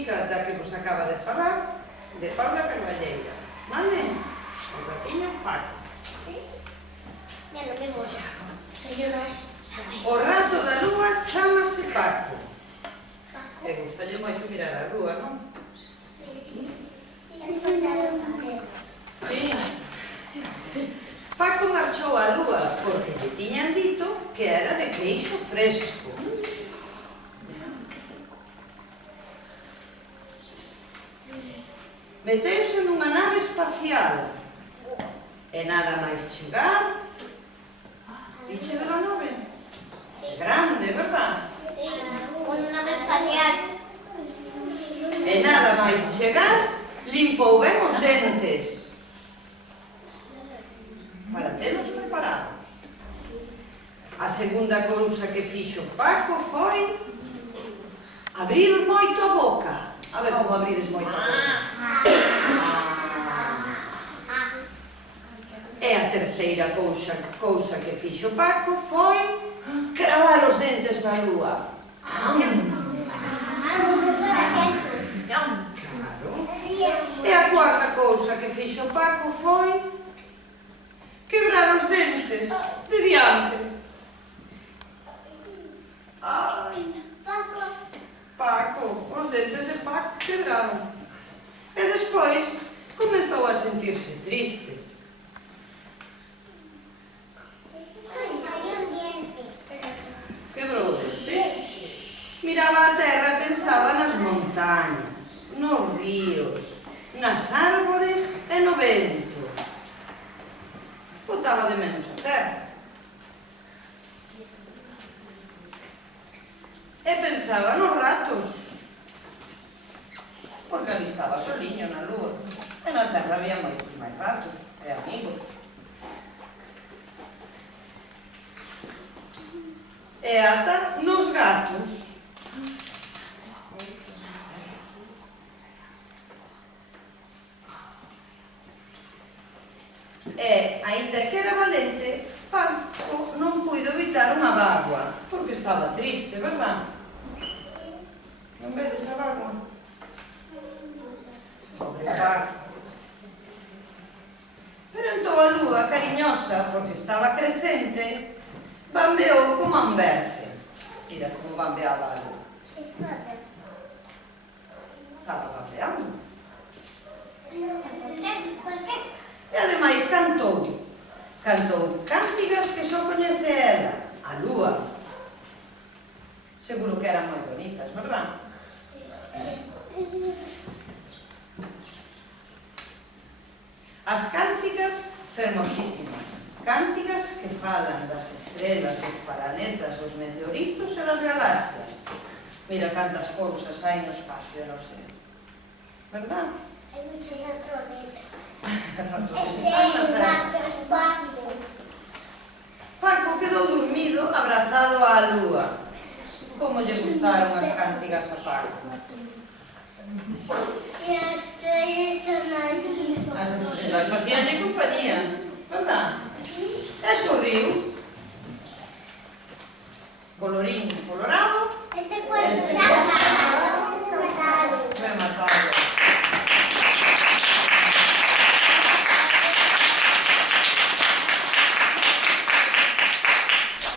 música da que vos acaba de falar, de Paula Carballeira. Vale? O ratiño Paco. O rato da lúa chámase Paco. E gustalle moito mirar a lúa, non? Sí. Paco marchou á lúa porque lle tiñan dito que era de queixo fresco. Meteuse nunha nave espacial e nada máis chegar. Diche de la nave? Grande, verdad? Unha nave espacial. E nada máis chegar, limpou ben os dentes para telos preparados. A segunda cousa que fixo Paco foi abrir moito a boca. A ver como abrides moito a boca. E a terceira cousa que fixo Paco foi cravar os dentes na lúa. E a cuarta cousa que fixo Paco foi quebrar os dentes de diante. Ai, Paco, os dentes de Paco quebraron. E despois comezou a sentirse triste. Quebrou o dente. Miraba a terra e pensaba nas montañas, nos ríos, nas árbores e no vento. Botaba de menos a terra. E pensaba nos ratos, porque ali estaba soliño na lúa, e na terra había moitos máis ratos e amigos. E ata nos gatos. E, aínda que era valente, Paco non puido evitar unha bágoa, porque estaba triste, verdad? Non vedes a bágoa? Pobre Paco. Pero entón a lúa, cariñosa, porque estaba crecente, bambeou como a un berce. Mira como bambeaba a lúa. Estaba bambeando. E ademais cantou cántigas que só coñece ela, a lúa. Seguro que eran moi bonitas, verdad? As cántigas fermosísimas, cántigas que falan das estrelas, dos planetas, dos meteoritos e das galaxias. Mira cantas cousas hai no espacio e no ceo, verdad? Hai mucho planeta. Paco quedou dormido abrazado á lúa. Como lle gustaron as cántigas a Paco? E as estrellas son as As estrelas facíanlle compañía, verdad? E sorriu.